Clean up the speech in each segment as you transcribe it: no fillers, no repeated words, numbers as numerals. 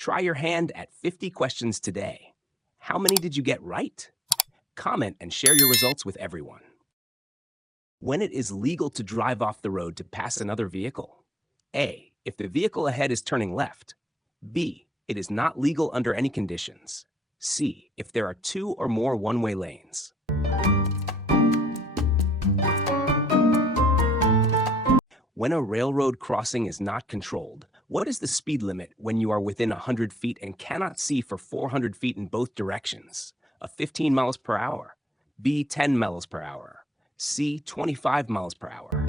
Try your hand at 50 questions today. How many did you get right? Comment and share your results with everyone. When it is legal to drive off the road to pass another vehicle? A. If the vehicle ahead is turning left. B. It is not legal under any conditions. C. If there are two or more one-way lanes. When a railroad crossing is not controlled, what is the speed limit when you are within 100 feet and cannot see for 400 feet in both directions? A 15 miles per hour. B. 10 miles per hour. C. 25 miles per hour.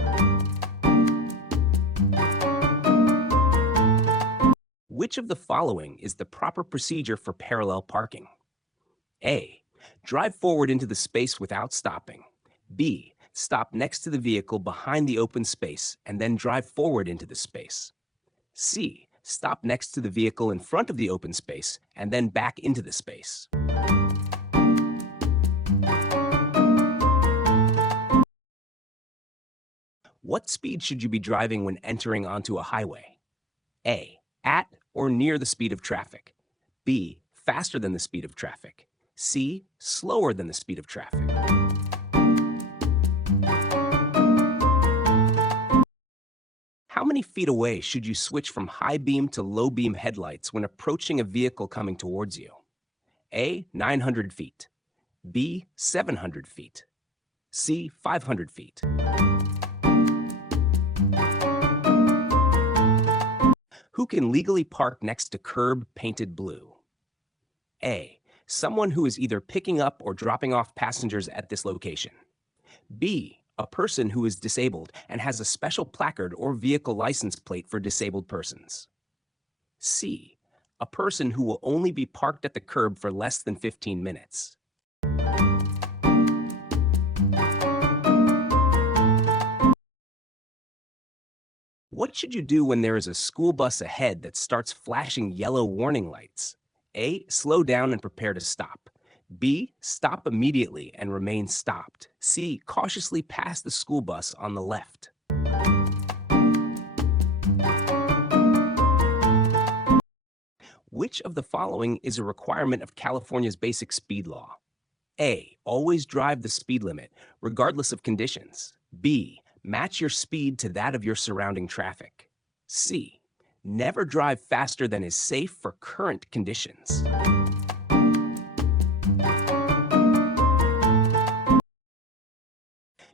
Which of the following is the proper procedure for parallel parking? A. Drive forward into the space without stopping. B. Stop next to the vehicle behind the open space and then drive forward into the space. C. Stop next to the vehicle in front of the open space and then back into the space. What speed should you be driving when entering onto a highway? A. At or near the speed of traffic. B. Faster than the speed of traffic. C. Slower than the speed of traffic. How many feet away should you switch from high beam to low beam headlights when approaching a vehicle coming towards you? A. 900 feet. B. 700 feet. C. 500 feet. Who can legally park next to curb painted blue? A. Someone who is either picking up or dropping off passengers at this location. B. A person who is disabled and has a special placard or vehicle license plate for disabled persons. C. A person who will only be parked at the curb for less than 15 minutes. What should you do when there is a school bus ahead that starts flashing yellow warning lights? A. Slow down and prepare to stop. B. Stop immediately and remain stopped. C. Cautiously pass the school bus on the left. Which of the following is a requirement of California's basic speed law? A. Always drive the speed limit, regardless of conditions. B. Match your speed to that of your surrounding traffic. C. Never drive faster than is safe for current conditions.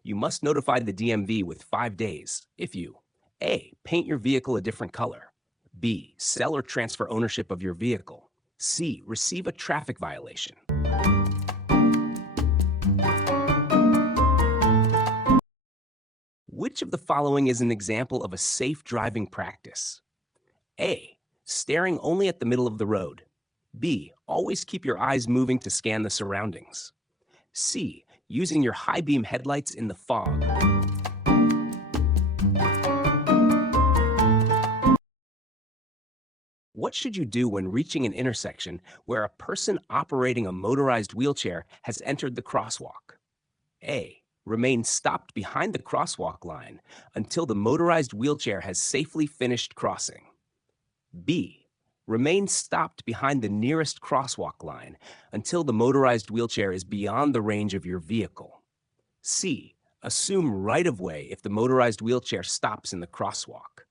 You must notify the DMV with 5 days if you A. Paint your vehicle a different color. B. Sell or transfer ownership of your vehicle. C. Receive a traffic violation. Which of the following is an example of a safe driving practice? A. Staring only at the middle of the road. B. Always keep your eyes moving to scan the surroundings. C. Using your high beam headlights in the fog. What should you do when reaching an intersection where a person operating a motorized wheelchair has entered the crosswalk? A. Remain stopped behind the crosswalk line until the motorized wheelchair has safely finished crossing. B. Remain stopped behind the nearest crosswalk line until the motorized wheelchair is beyond the range of your vehicle. C. Assume right-of-way if the motorized wheelchair stops in the crosswalk.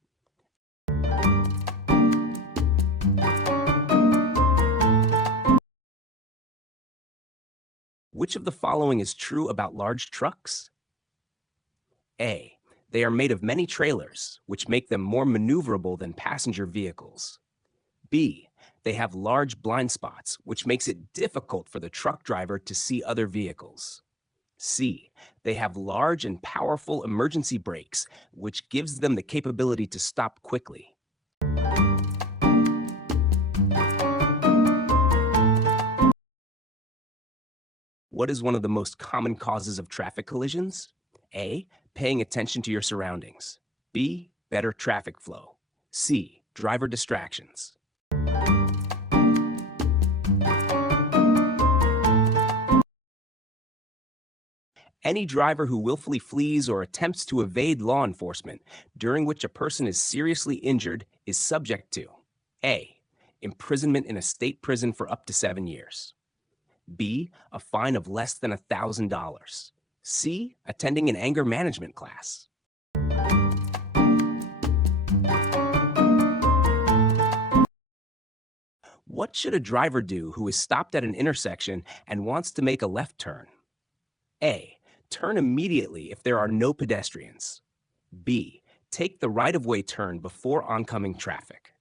Which of the following is true about large trucks? A. They are made of many trailers, which make them more maneuverable than passenger vehicles. B. They have large blind spots, which makes it difficult for the truck driver to see other vehicles. C. They have large and powerful emergency brakes, which gives them the capability to stop quickly. What is one of the most common causes of traffic collisions? A. Paying attention to your surroundings. B. Better traffic flow. C. Driver distractions. Any driver who willfully flees or attempts to evade law enforcement during which a person is seriously injured is subject to A. imprisonment in a state prison for up to 7 years. B, a fine of less than $1,000. C, attending an anger management class. What should a driver do who is stopped at an intersection and wants to make a left turn? A, turn immediately if there are no pedestrians. B, take the right-of-way turn before oncoming traffic.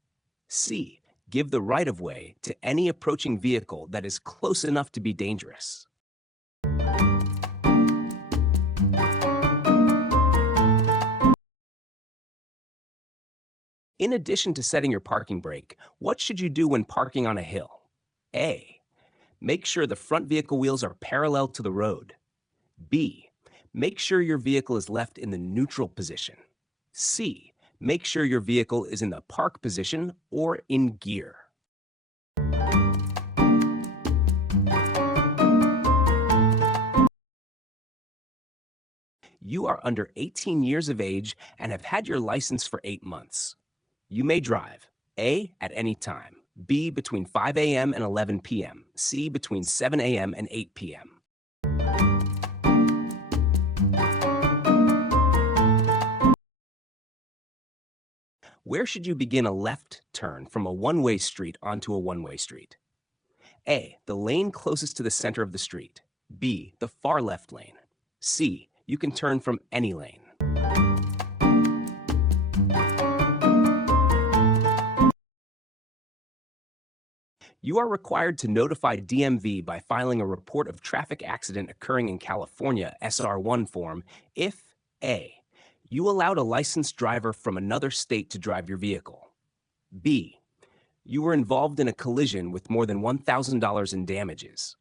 C, give the right-of-way to any approaching vehicle that is close enough to be dangerous. In addition to setting your parking brake, what should you do when parking on a hill? A, make sure the front vehicle wheels are parallel to the road. B, make sure your vehicle is left in the neutral position. C, make sure your vehicle is in the park position or in gear. You are under 18 years of age and have had your license for 8 months. You may drive A, at any time, B, between 5 a.m. and 11 p.m., C, between 7 a.m. and 8 p.m. Where should you begin a left turn from a one-way street onto a one-way street? A, the lane closest to the center of the street. B, the far left lane. C, you can turn from any lane. You are required to notify DMV by filing a report of traffic accident occurring in California SR1 form if A, you allowed a licensed driver from another state to drive your vehicle. B, you were involved in a collision with more than $1,000 in damages.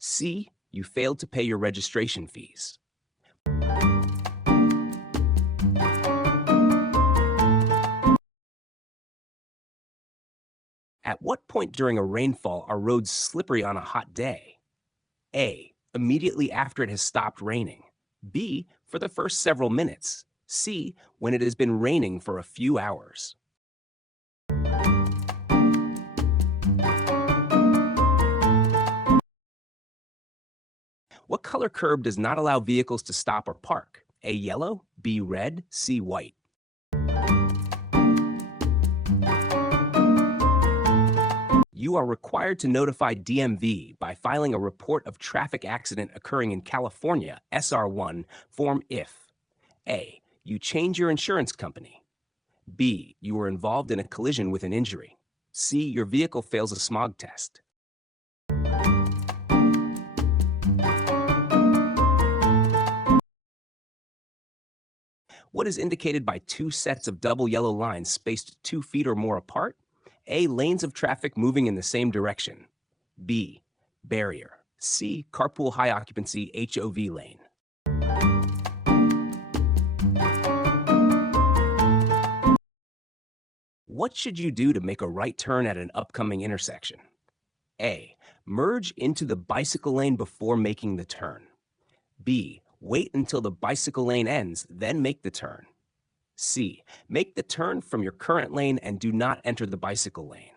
C, you failed to pay your registration fees. At what point during a rainfall are roads slippery on a hot day? A, immediately after it has stopped raining. B, for the first several minutes. C, when it has been raining for a few hours. What color curb does not allow vehicles to stop or park? A, yellow, B, red, C, white. You are required to notify DMV by filing a report of traffic accident occurring in California SR1 form if A, you change your insurance company. B, you were involved in a collision with an injury. C, your vehicle fails a smog test. What is indicated by two sets of double yellow lines spaced 2 feet or more apart? A, lanes of traffic moving in the same direction. B, barrier. C, carpool high occupancy HOV lane. What should you do to make a right turn at an upcoming intersection? A, merge into the bicycle lane before making the turn. B, wait until the bicycle lane ends, then make the turn. C, make the turn from your current lane and do not enter the bicycle lane.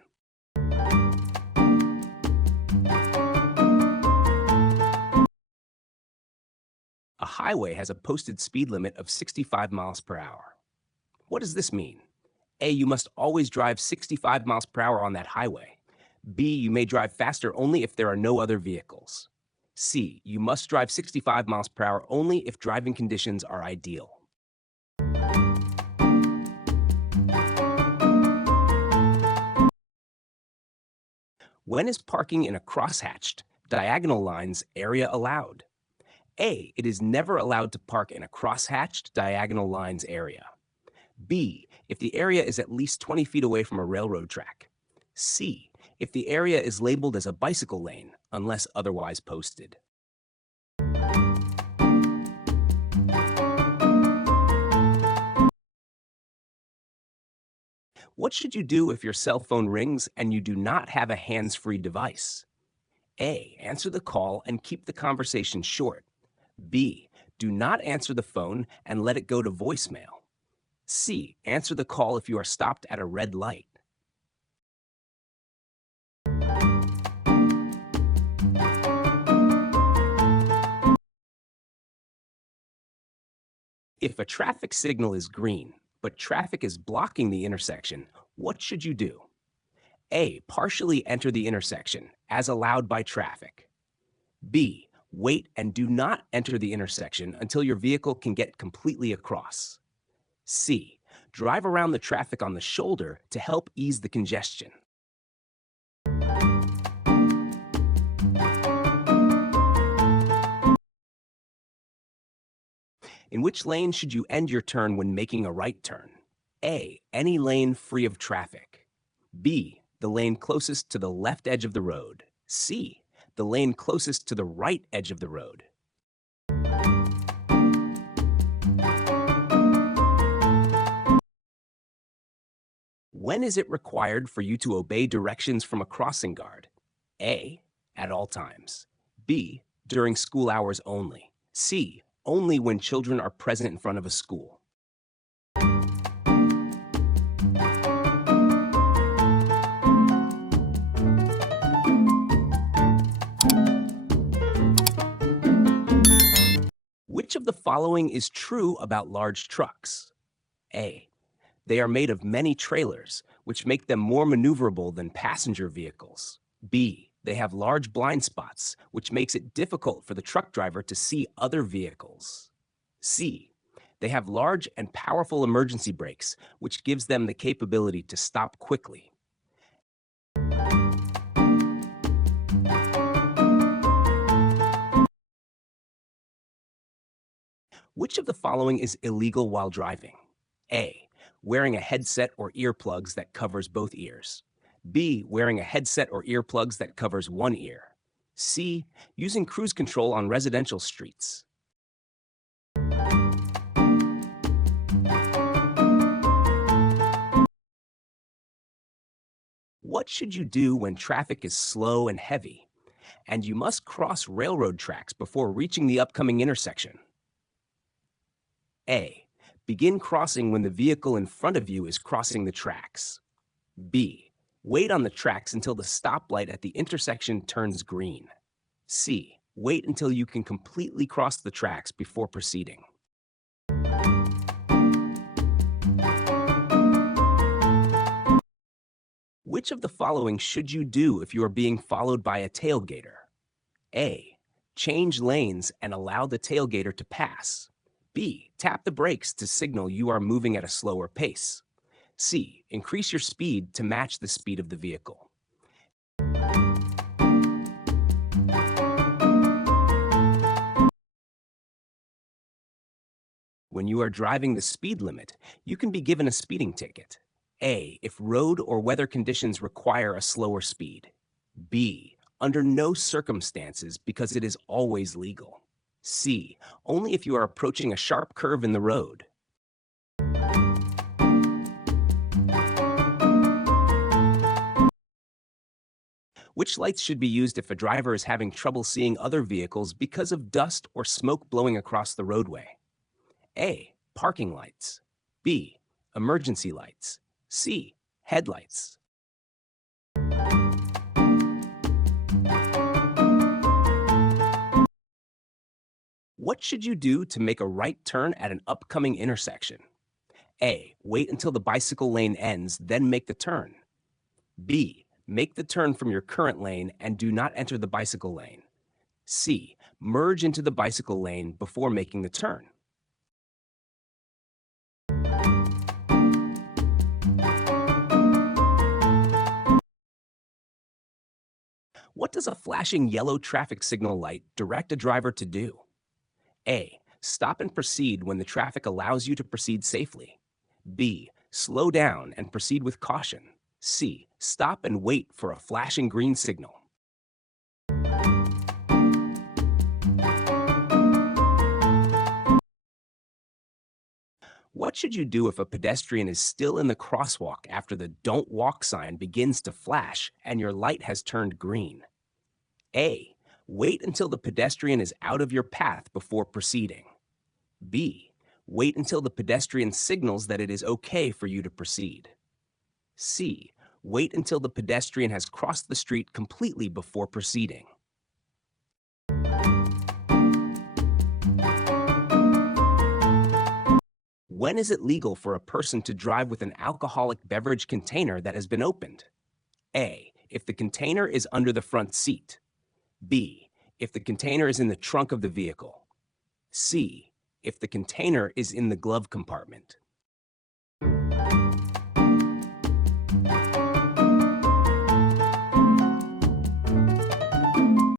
A highway has a posted speed limit of 65 miles per hour. What does this mean? A, you must always drive 65 miles per hour on that highway. B, you may drive faster only if there are no other vehicles. C, you must drive 65 miles per hour only if driving conditions are ideal. When is parking in a crosshatched, diagonal lines area allowed? A, it is never allowed to park in a crosshatched, diagonal lines area. B, if the area is at least 20 feet away from a railroad track. C, if the area is labeled as a bicycle lane, unless otherwise posted. What should you do if your cell phone rings and you do not have a hands-free device? A, answer the call and keep the conversation short. B, do not answer the phone and let it go to voicemail. C, answer the call if you are stopped at a red light. If a traffic signal is green, but traffic is blocking the intersection, what should you do? A. Partially enter the intersection, as allowed by traffic. B. Wait and do not enter the intersection until your vehicle can get completely across. C. Drive around the traffic on the shoulder to help ease the congestion. In which lane should you end your turn when making a right turn? A. Any lane free of traffic. B. The lane closest to the left edge of the road. C. The lane closest to the right edge of the road. When is it required for you to obey directions from a crossing guard? A. At all times. B. During school hours only. C. Only when children are present in front of a school. Which of the following is true about large trucks? A. They are made of many trailers, which make them more maneuverable than passenger vehicles. B. They have large blind spots, which makes it difficult for the truck driver to see other vehicles. C. They have large and powerful emergency brakes, which gives them the capability to stop quickly. Which of the following is illegal while driving? A. Wearing a headset or earplugs that covers both ears. B. Wearing a headset or earplugs that covers one ear. C. Using cruise control on residential streets. What should you do when traffic is slow and heavy, and you must cross railroad tracks before reaching the upcoming intersection? A. Begin crossing when the vehicle in front of you is crossing the tracks. B. Wait on the tracks until the stoplight at the intersection turns green. C. Wait until you can completely cross the tracks before proceeding. Which of the following should you do if you are being followed by a tailgater? A. Change lanes and allow the tailgater to pass. B. Tap the brakes to signal you are moving at a slower pace. C. Increase your speed to match the speed of the vehicle. When you are driving the speed limit, you can be given a speeding ticket. A. If road or weather conditions require a slower speed. B. Under no circumstances because it is always legal. C. Only if you are approaching a sharp curve in the road. Which lights should be used if a driver is having trouble seeing other vehicles because of dust or smoke blowing across the roadway? A. Parking lights. B. Emergency lights. C. Headlights. What should you do to make a right turn at an upcoming intersection? A. Wait until the bicycle lane ends, then make the turn. B. Make the turn from your current lane and do not enter the bicycle lane. C. Merge into the bicycle lane before making the turn. What does a flashing yellow traffic signal light direct a driver to do? A. Stop and proceed when the traffic allows you to proceed safely. B. Slow down and proceed with caution. C. Stop and wait for a flashing green signal. What should you do if a pedestrian is still in the crosswalk after the "Don't Walk" sign begins to flash and your light has turned green? A. Wait until the pedestrian is out of your path before proceeding. B. Wait until the pedestrian signals that it is okay for you to proceed. C. Wait until the pedestrian has crossed the street completely before proceeding. When is it legal for a person to drive with an alcoholic beverage container that has been opened? A, if the container is under the front seat. B, if the container is in the trunk of the vehicle. C, if the container is in the glove compartment.